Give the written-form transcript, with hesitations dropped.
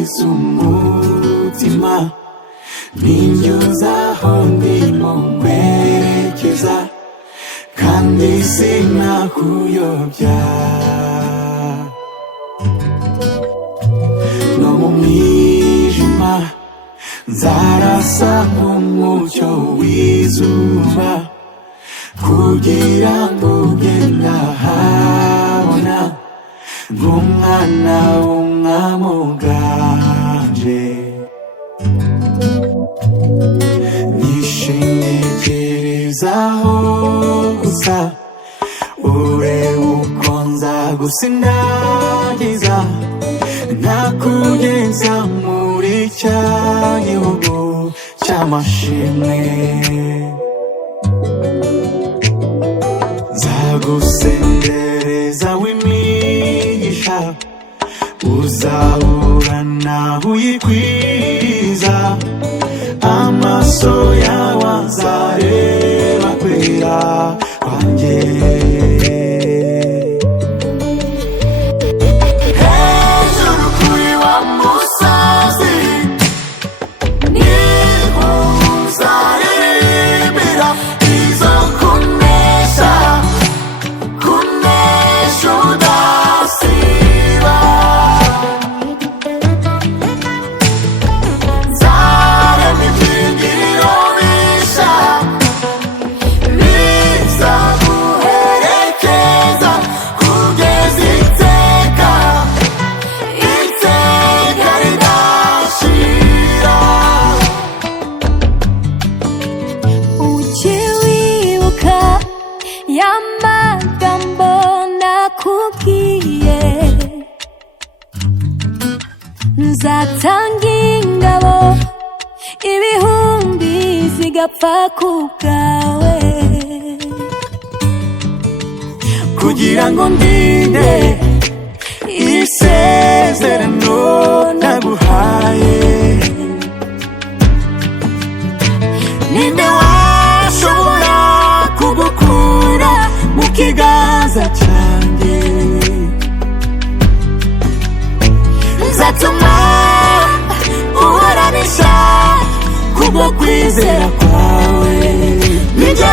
ngize umutima ninyuzaho ndimo nkwerekeza kandi sinakuyobya no mu mwijima nzarasa nk'umucyo w'izuba kugira ngo ugende ahabona nk'umwana w'umwami uganje nishingikirizaho gusa urebe uko nzagusindagiza nakugeza muri cya gihugu cy'amashimwe nzagusendereza w'imigisha uzahura nawe uyikwiza amaso yawe azareba kwera kwanjye hejuru kuri wa musozi niho uzaririmbira izo kunesha udasiba nzarema ibyigiriro bisha bizaguherekeza kugeza iteka ridashira ujye wibuka ya magambo nakubwiye nzatanga ingabo ibihumbi zigapfa ku bwawe kugira ngo ndinde isezerano naguhaye ninde washobora kugukura mu kiganza cyanjye nzatuma uhora bisha kubwo kwizera kwawe ninjye